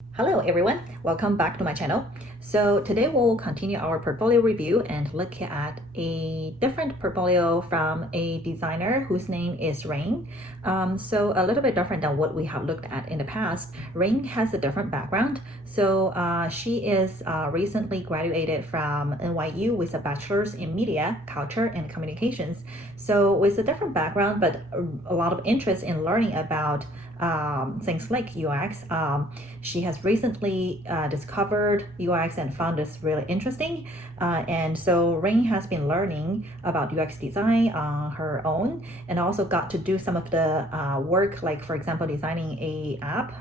Hello everyone, welcome back to my channel. So today we'll continue our portfolio review and look at a different portfolio from a designer whose name is Rain. So a little bit different than what we have looked at in the past. Rain has a different background. So she is recently graduated from NYU with a bachelor's in media, culture, and communications. So with a different background, but a lot of interest in learning about things like UX. She has recently discovered UX and found this really interesting. And so Rain has been learning about UX design on her own and also got to do some of the work, like for example, designing a app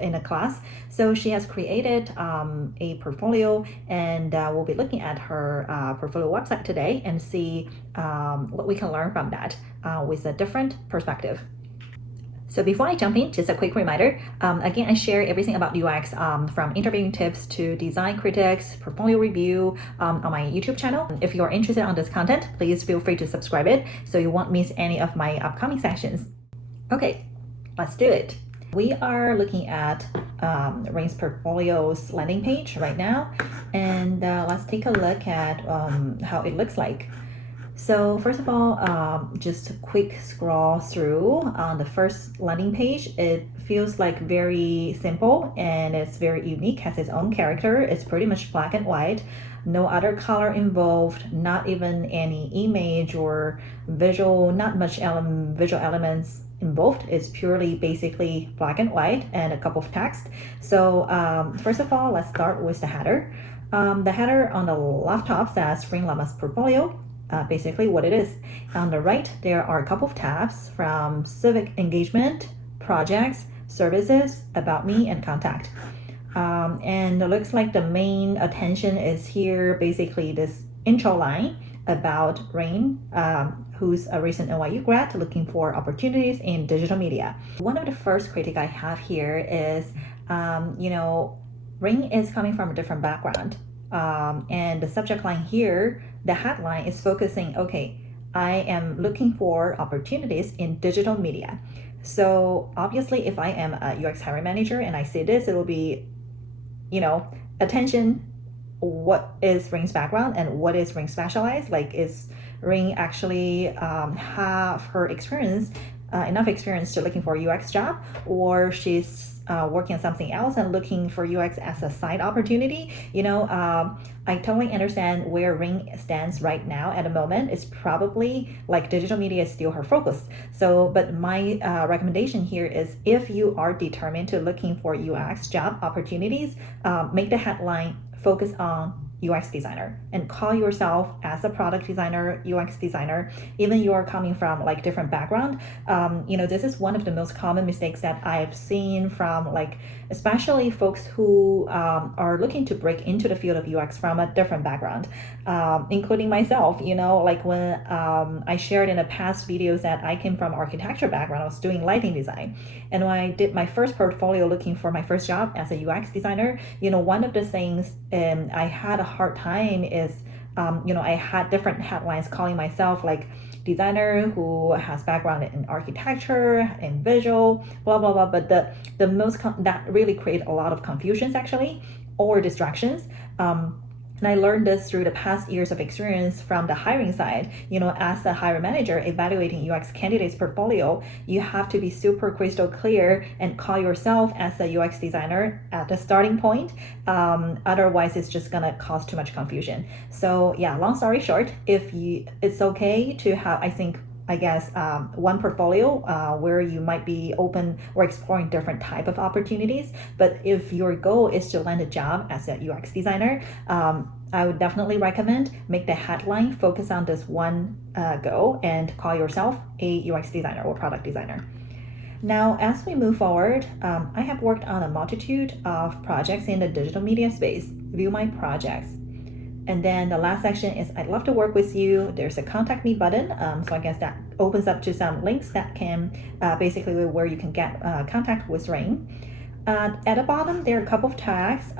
in a class. So she has created a portfolio, and we'll be looking at her portfolio website today and see what we can learn from that with a different perspective. So before I jump in, just a quick reminder. Again, I share everything about UX from interviewing tips to design critiques, portfolio review on my YouTube channel. If you're interested on this content, please feel free to subscribe it so you won't miss any of my upcoming sessions. Okay, let's do it. We are looking at Rain's portfolio's landing page right now, and let's take a look at how it looks like. So first of all, just a quick scroll through on the first landing page. It feels like very simple and it's very unique, has its own character. It's pretty much black and white, no other color involved, not even any image or visual, not much visual elements involved. It's purely basically black and white and a couple of text. So first of all, let's start with the header. The header on the left top says Rain Lama's portfolio. Basically what it is. On the right, there are a couple of tabs from civic engagement, projects, services, about me, and contact. And it looks like the main attention is here, basically this intro line about Rain, who's a recent NYU grad looking for opportunities in digital media. One of the first critique I have here is, Rain is coming from a different background. And the subject line here, the headline is focusing, okay, I am looking for opportunities in digital media. So obviously, if I am a UX hiring manager and I say this, it will be, attention, what is Rain's background and what is Rain specialized? Like, is Rain actually have her experience, enough experience to looking for a UX job, or she's working on something else and looking for UX as a side opportunity? I totally understand where Rain stands right now at the moment. It's probably like digital media is still her focus. So, but my recommendation here is if you are determined to looking for UX job opportunities, make the headline focus on UX designer and call yourself as a product designer, UX designer, even you are coming from like different background. This is one of the most common mistakes that I've seen from especially folks who are looking to break into the field of UX from a different background, including myself. Like when I shared in the past videos that I came from architecture background, I was doing lighting design. And when I did my first portfolio looking for my first job as a UX designer, one of the things I had a hard time is, I had different headlines calling myself like designer who has background in architecture and visual, blah blah blah. But the most that really create a lot of confusions actually, or distractions. And I learned this through the past years of experience from the hiring side. As a hiring manager evaluating UX candidates' portfolio, you have to be super crystal clear and call yourself as a UX designer at the starting point. Otherwise, it's just gonna cause too much confusion. So yeah, long story short, it's okay to have, I guess, one portfolio where you might be open or exploring different type of opportunities. But if your goal is to land a job as a UX designer, I would definitely recommend make the headline focus on this one goal and call yourself a UX designer or product designer. Now, as we move forward, I have worked on a multitude of projects in the digital media space. View my projects. And then the last section is I'd love to work with you. There's a contact me button. So I guess that opens up to some links that can basically where you can get contact with Rain. At the bottom, there are a couple of tags.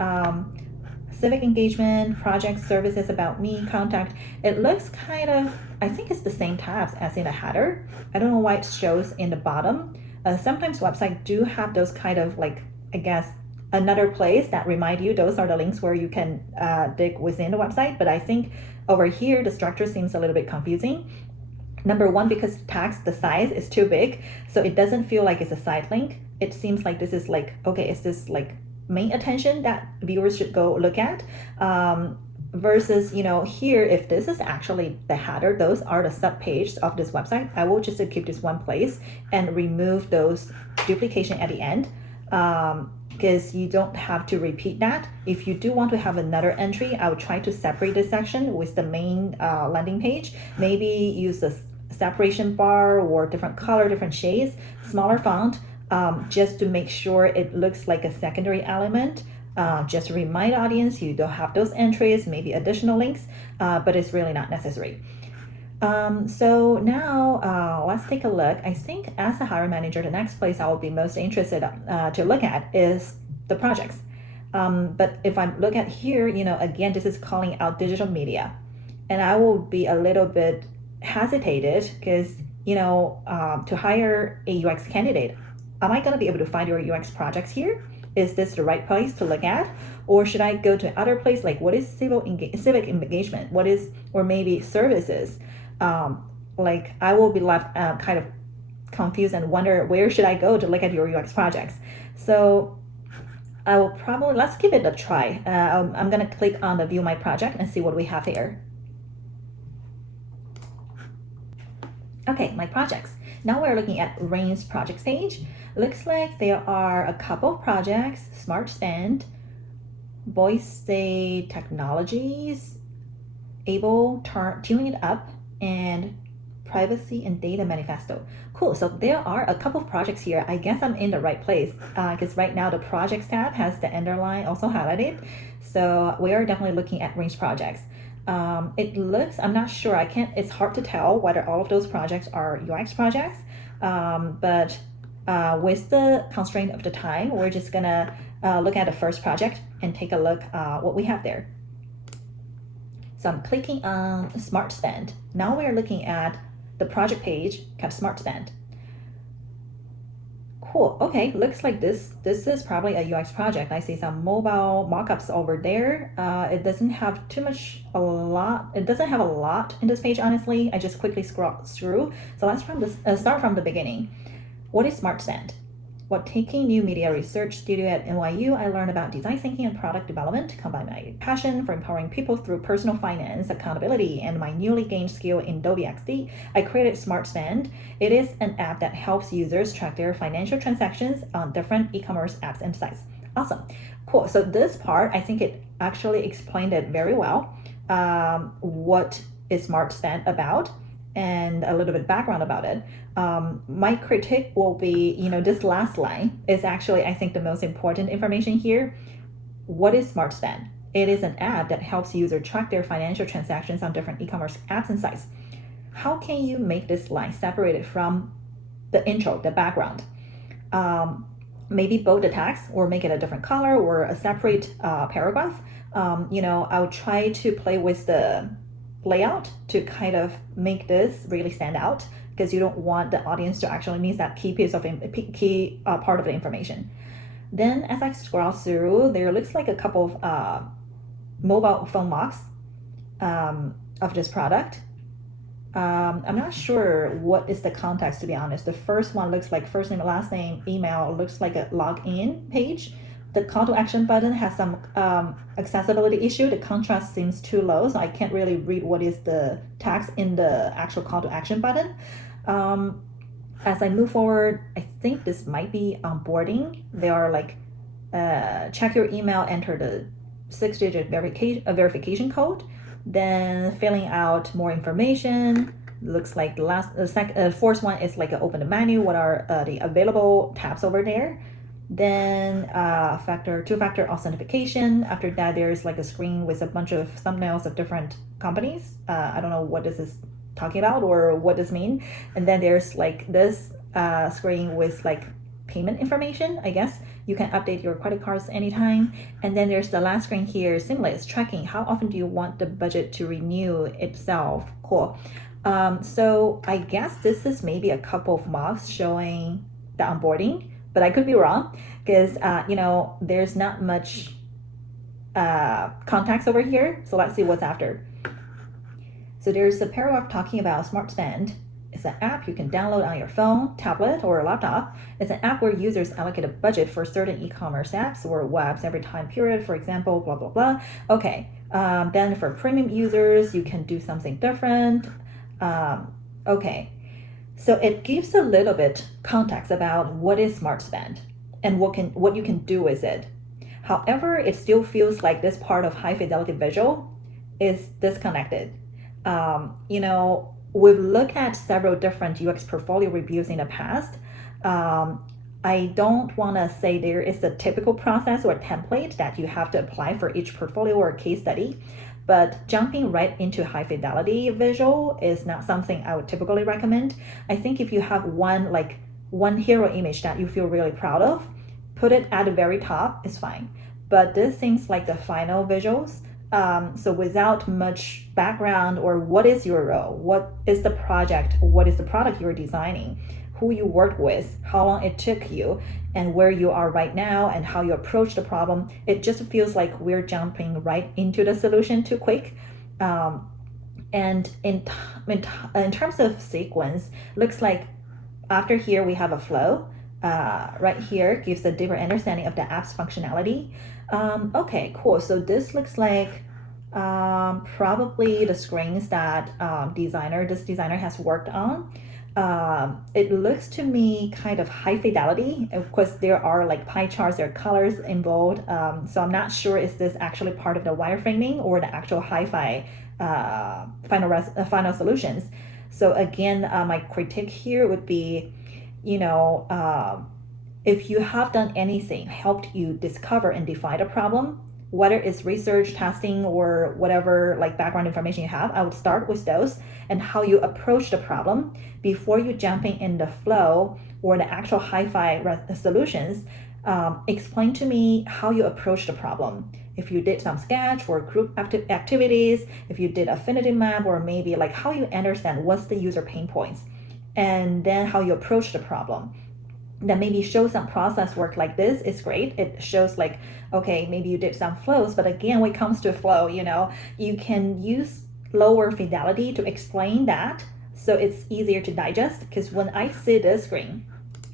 Civic engagement, project services, about me, contact. It looks kind of, I think it's the same tabs as in the header. I don't know why it shows in the bottom. Sometimes websites do have those kind of I guess, another place that remind you those are the links where you can dig within the website. But I think over here the structure seems a little bit confusing. Number one, because the size is too big, so it doesn't feel like it's a side link. It seems like this is like, okay, is this like main attention that viewers should go look at? Versus, here, if this is actually the header, those are the sub pages of this website, I will just keep this one place and remove those duplication at the end, because you don't have to repeat that. If you do want to have another entry, I would try to separate this section with the main landing page. Maybe use a separation bar or different color, different shades, smaller font, just to make sure it looks like a secondary element. Just to remind the audience, you don't have those entries, maybe additional links, but it's really not necessary. So now let's take a look. I think as a hiring manager, the next place I will be most interested to look at is the projects. But if I look at here, again, this is calling out digital media. And I will be a little bit hesitated because, to hire a UX candidate, am I going to be able to find your UX projects here? Is this the right place to look at? Or should I go to other place, like what is civic engagement? Or maybe services? Like I will be left kind of confused and wonder where should I go to look at your UX projects. So I will probably, let's give it a try. I'm gonna click on the view my project and see what we have here. Okay, my projects. Now we're looking at Rain's projects page. Looks like there are a couple of projects: Smart Spend, Boise Technologies, Tuning It Up, and Privacy and Data Manifesto. Cool, so there are a couple of projects here. I guess I'm in the right place because right now the projects tab has the underline also highlighted. So we are definitely looking at Rain's projects. It looks, I'm not sure, it's hard to tell whether all of those projects are UX projects, but with the constraint of the time, we're just gonna look at the first project and take a look what we have there. So I'm clicking on Smart Spend. Now we're looking at the project page called Smart Spend. Cool, okay, looks like this is probably a UX project. I see some mobile mockups over there. It doesn't have a lot in this page, honestly. I just quickly scroll through. So let's start from the beginning. What is Smart Spend? While taking new media research studio at NYU, I learned about design thinking and product development, combined my passion for empowering people through personal finance, accountability, and my newly gained skill in Adobe XD. I created Smart Spend. It is an app that helps users track their financial transactions on different e-commerce apps and sites. Awesome. Cool. So this part, I think it actually explained it very well. What is Smart Spend about? And a little bit background about it. My critique will be, this last line is actually, I think, the most important information here. What is Smart Spend? It is an app that helps users track their financial transactions on different e-commerce apps and sites. How can you make this line separated from the intro, the background? Maybe bold the text or make it a different color or a separate paragraph. I would try to play with the layout to kind of make this really stand out, because you don't want the audience to actually miss that key part of the information. Then as I scroll through, there looks like a couple of mobile phone mocks of this product. I'm not sure what is the context, to be honest. The first one looks like first name, last name, email, looks like a login page. The call to action button has some accessibility issue. The contrast seems too low, so I can't really read what is the text in the actual call to action button. As I move forward, I think this might be onboarding. They are like, check your email, enter the 6-digit verification code, then filling out more information. Looks like the fourth one is like open the menu. What are the available tabs over there? Then two-factor authentication. After that, there's like a screen with a bunch of thumbnails of different companies. I don't know what this is talking about or what this means. And then there's like this screen with like payment information. I guess you can update your credit cards anytime. And then there's the last screen here, seamless tracking. How often do you want the budget to renew itself? Cool. So I guess this is maybe a couple of mocks showing the onboarding. but I could be wrong because there's not much context over here. So let's see what's after. So there's a paragraph talking about Smart Spend. It's an app you can download on your phone, tablet, or laptop. It's an app where users allocate a budget for certain e-commerce apps or webs every time period, for example, blah, blah, blah. Okay, then for premium users, you can do something different. Okay, so it gives a little bit context about what is Smart Spend and what you can do with it. However, it still feels like this part of high fidelity visual is disconnected. We've looked at several different UX portfolio reviews in the past. I don't want to say there is a typical process or template that you have to apply for each portfolio or case study, but jumping right into high fidelity visual is not something I would typically recommend. I think if you have one hero image that you feel really proud of, put it at the very top is fine. But this seems like the final visuals. So without much background or what is your role, what is the project, what is the product you're designing, who you work with, how long it took you, and where you are right now, and how you approach the problem, it just feels like we're jumping right into the solution too quick. And in terms of sequence, looks like after here we have a flow. Right here gives a deeper understanding of the app's functionality. Okay, cool. So this looks like probably the screens that this designer has worked on. It looks to me kind of high fidelity. Of course, there are like pie charts, there are colors involved. So I'm not sure is this actually part of the wireframing or the actual hi-fi final solutions. So again, my critique here would be, if you have done anything helped you discover and define a problem, whether it's research, testing, or whatever like background information you have, I would start with those and how you approach the problem before you jumping in the flow or the actual hi-fi solutions. Explain to me how you approach the problem. If you did some sketch or group activities, if you did affinity map, or maybe like how you understand what's the user pain points, and then how you approach the problem. Then maybe show some process work like this is great. It shows like, okay, maybe you did some flows, but again, when it comes to flow, you can use lower fidelity to explain that so it's easier to digest, because when I see this screen,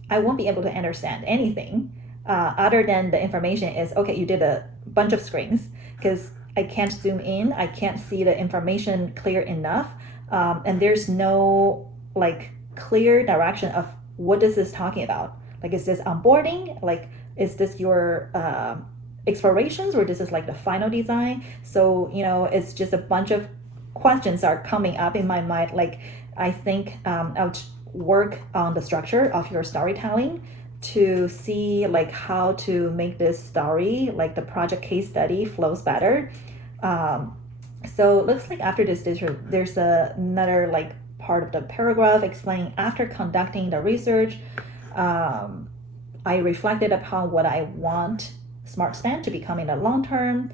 I won't be able to understand anything other than the information is, okay, you did a bunch of screens, because I can't zoom in, I can't see the information clear enough, and there's no like clear direction of what is this talking about. Like, is this onboarding? Like, is this your explorations, or this is like the final design? So it's just a bunch of questions are coming up in my mind. Like, I think I would work on the structure of your storytelling to see like how to make this story, like the project case study, flows better. So it looks like after this there's another like part of the paragraph explaining, after conducting the research, I reflected upon what I want Smart Spend to become in the long term.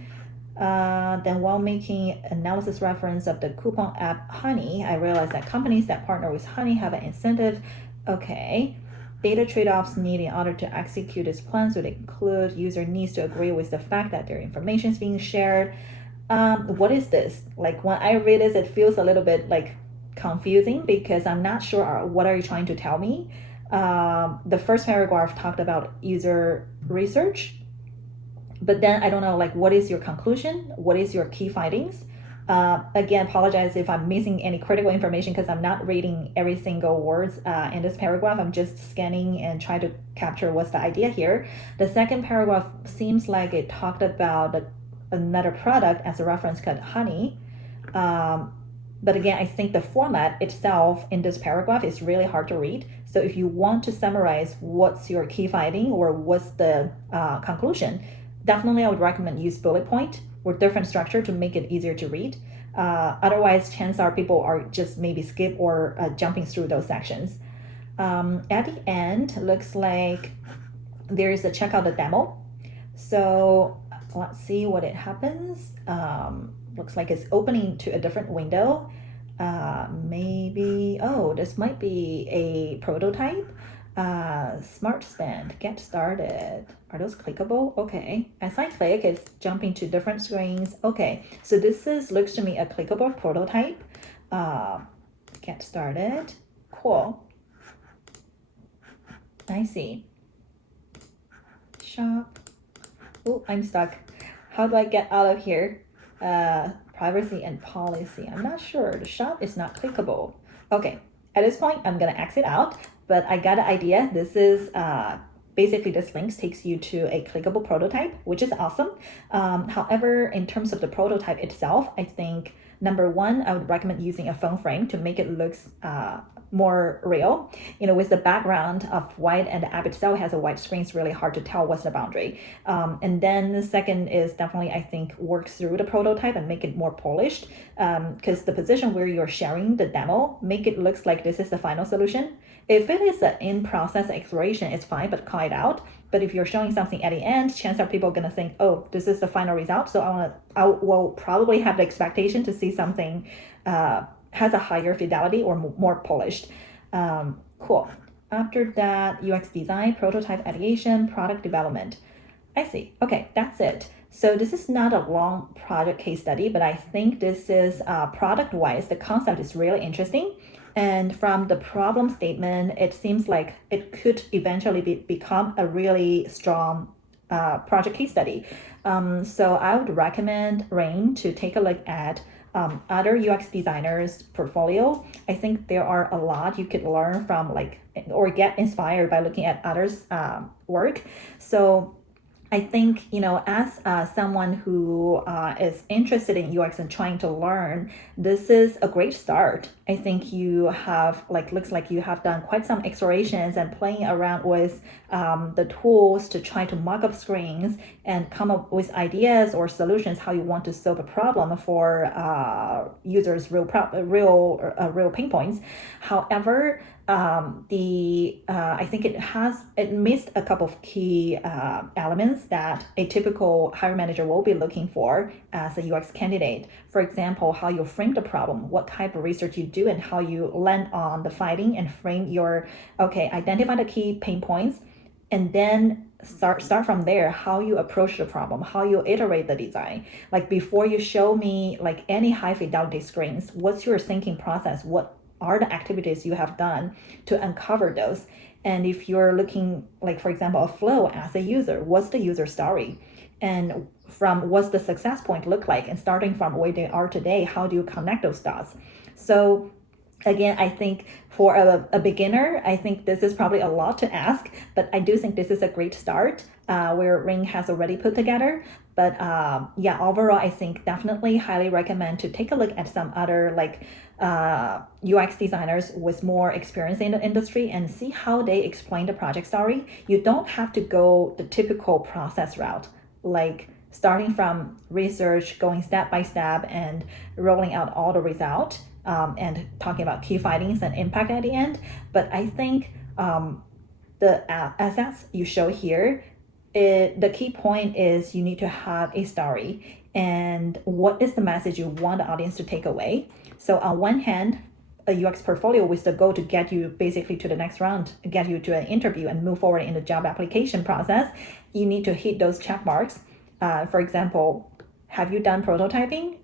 Then while making analysis reference of the coupon app Honey, I realized that companies that partner with Honey have an incentive. Okay. Data trade-offs needed in order to execute these plans would include user needs to agree with the fact that their information is being shared. What is this? Like, when I read this, it feels a little bit like confusing, because I'm not sure what are you trying to tell me. The first paragraph talked about user research, but then I don't know, like, what is your conclusion? What is your key findings? Again, apologize if I'm missing any critical information, because I'm not reading every single words in this paragraph. I'm just scanning and trying to capture what's the idea here. The second paragraph seems like it talked about another product as a reference called Honey. But again, I think the format itself in this paragraph is really hard to read. So if you want to summarize what's your key finding or what's the conclusion, definitely I would recommend use bullet point or different structure to make it easier to read. Otherwise, chances are people are just maybe skip or jumping through those sections. At the end, looks like there is a check out the demo. So let's see what it happens. Looks like it's opening to a different window. Maybe, this might be a prototype. Smart stand, get started. Are those clickable? Okay. As I click, it's jumping to different screens. Okay, so looks to me a clickable prototype. Get started. Cool. I see. Shop. Oh, I'm stuck. How do I get out of here? Privacy and policy. I'm not sure. The shop is not clickable. Okay, at this point, I'm gonna exit out, but I got an idea. This is basically this link takes you to a clickable prototype, which is awesome. However, in terms of the prototype itself, I think number one, I would recommend using a phone frame to make it look more real. With the background of white and the app itself has a white screen, it's really hard to tell what's the boundary. And then the second is definitely, I think, work through the prototype and make it more polished, because the position where you're sharing the demo, make it looks like this is the final solution. If it is an in-process exploration, it's fine, but call it out. But if you're showing something at the end, chances are people are gonna think, oh, this is the final result. So I will probably have the expectation to see something has a higher fidelity or more polished. Cool. After that, UX design, prototype ideation, product development. I see. Okay, that's it. So this is not a long project case study, but I think this is product-wise, the concept is really interesting. And from the problem statement, it seems like it could eventually become a really strong project case study. So I would recommend Rain to take a look at other UX designers' portfolio. I think there are a lot you could learn from, or get inspired by looking at others' work. So I think, as someone who is interested in UX and trying to learn, this is a great start. I think you have, looks like you have done quite some explorations and playing around with the tools to try to mock up screens and come up with ideas or solutions how you want to solve a problem for users' real pain points. However, I think it missed a couple of key elements that a typical hiring manager will be looking for as a UX candidate. For example, how you frame the problem, what type of research you do, and how you land on the finding and frame identify the key pain points, and then start from there, how you approach the problem, how you iterate the design. Before you show me any high fidelity screens, what's your thinking process? What are the activities you have done to uncover those? And if you're looking, for example, a flow as a user, what's the user story? And from what's the success point look like? And starting from where they are today, how do you connect those dots? So again, I think for a beginner, I think this is probably a lot to ask, but I do think this is a great start where Ring has already put together. But overall, I think definitely highly recommend to take a look at some other UX designers with more experience in the industry and see how they explain the project story. You don't have to go the typical process route, starting from research, going step by step and rolling out all the results. And talking about key findings and impact at the end. But I think the assets you show here, the key point is you need to have a story and what is the message you want the audience to take away. So on one hand, a UX portfolio with the goal to get you basically to the next round, get you to an interview and move forward in the job application process, you need to hit those check marks. For example, have you done prototyping?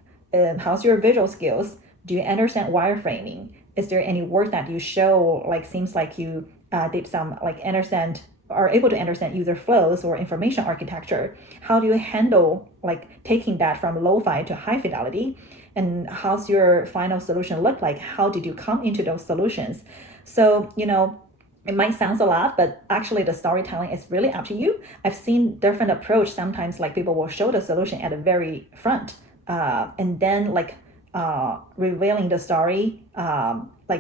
How's your visual skills? Do you understand wireframing? Is there any work that you show, seems like you did some, are able to understand user flows or information architecture? How do you handle, taking that from lo-fi to high fidelity? And how's your final solution look like? How did you come into those solutions? So, it might sound a lot, but actually the storytelling is really up to you. I've seen different approach. Sometimes people will show the solution at the very front and then revealing the story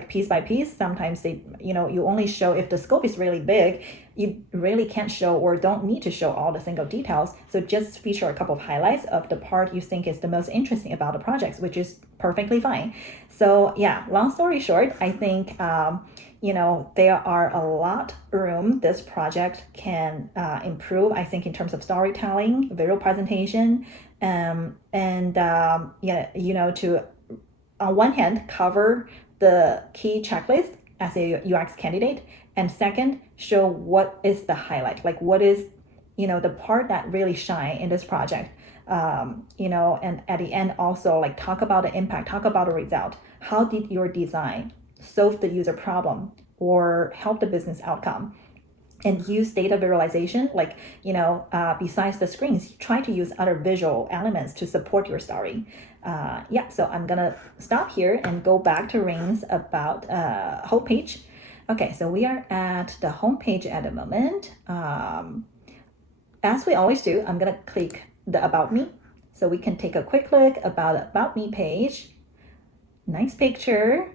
piece by piece. Sometimes they, you only show if the scope is really big, you really can't show or don't need to show all the single details. So just feature a couple of highlights of the part you think is the most interesting about the projects, which is perfectly fine. So yeah, long story short, I think there are a lot room this project can improve, I think, in terms of storytelling, visual presentation, to on one hand cover the key checklist as a UX candidate. And second, show what is the highlight, like what is, the part that really shine in this project. And at the end also like talk about the impact, talk about the result. How did your design solve the user problem or help the business outcome? And use data visualization, like, besides the screens, try to use other visual elements to support your story. So I'm gonna stop here and go back to Ring's about homepage. Okay, so we are at the homepage at the moment. As we always do, I'm gonna click the About Me, so we can take a quick look about Me page. Nice picture.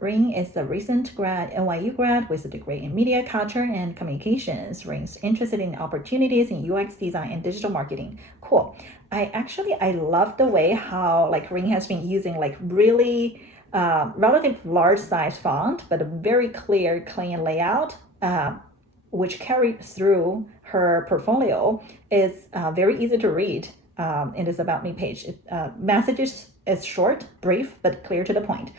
Ring is a recent NYU grad with a degree in media culture and communications. Ring's interested in opportunities in UX design and digital marketing. Cool. I love the way how like Ring has been using like really relative large size font, but a very clear, clean layout, which carried through her portfolio. Is very easy to read in this About Me page. Messages is short, brief, but clear to the point.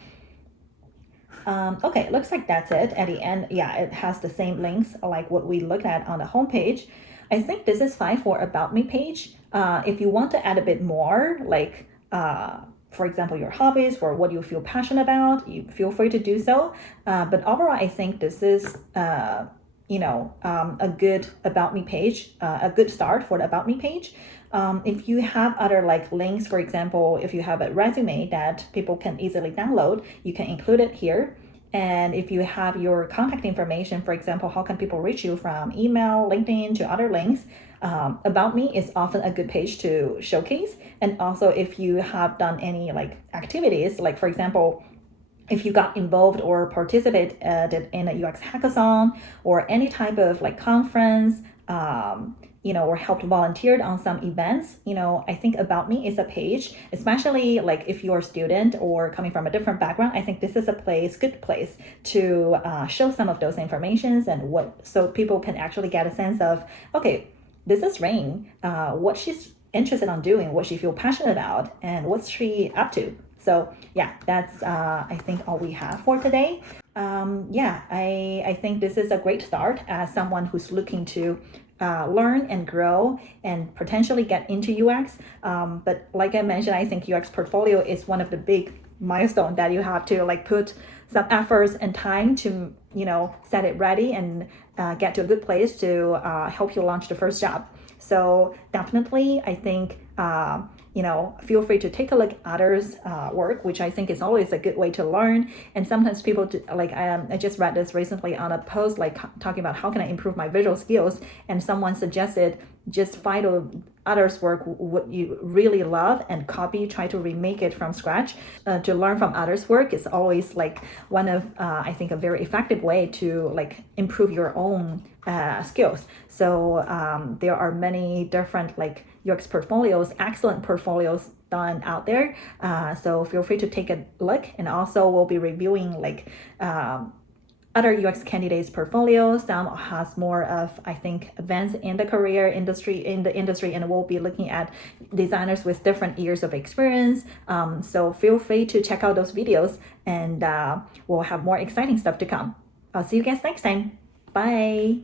Okay, looks like that's it. At the end, it has the same links like what we looked at on the homepage. I think this is fine for About Me page. If you want to add a bit more, like for example, your hobbies or what you feel passionate about, you feel free to do so. But overall, I think this is a good About Me page, a good start for the About Me page. If you have other like links, for example, if you have a resume that people can easily download, you can include it here. And if you have your contact information, for example, how can people reach you from email, LinkedIn to other links, About Me is often a good page to showcase. And also if you have done any like activities, like for example, if you got involved or participated in a UX hackathon or any type of like conference, or helped volunteered on some events, I think About Me is a page, especially like if you're a student or coming from a different background. I think this is a good place to show some of those informations so people can actually get a sense of, okay, this is Ring, what she's interested on doing, what she feels passionate about, and what's she up to. So that's I think all we have for today. I think this is a great start as someone who's looking to learn and grow and potentially get into UX. But like I mentioned, I think UX portfolio is one of the big milestones that you have to like put some efforts and time to, set it ready and get to a good place to help you launch the first job. So definitely, I think, feel free to take a look at others' work, which I think is always a good way to learn. And sometimes people I just read this recently on a post, like talking about how can I improve my visual skills. And someone suggested just find others' work, what you really love, and try to remake it from scratch. To learn from others' work is always like one of, I think, a very effective way to like improve your own skills. So there are many different like UX portfolios, excellent portfolios done out there. So feel free to take a look. And also we'll be reviewing like other UX candidates' portfolios. Some has more of, I think, advanced in the industry, and we'll be looking at designers with different years of experience. So feel free to check out those videos, and we'll have more exciting stuff to come. I'll see you guys next time. Bye.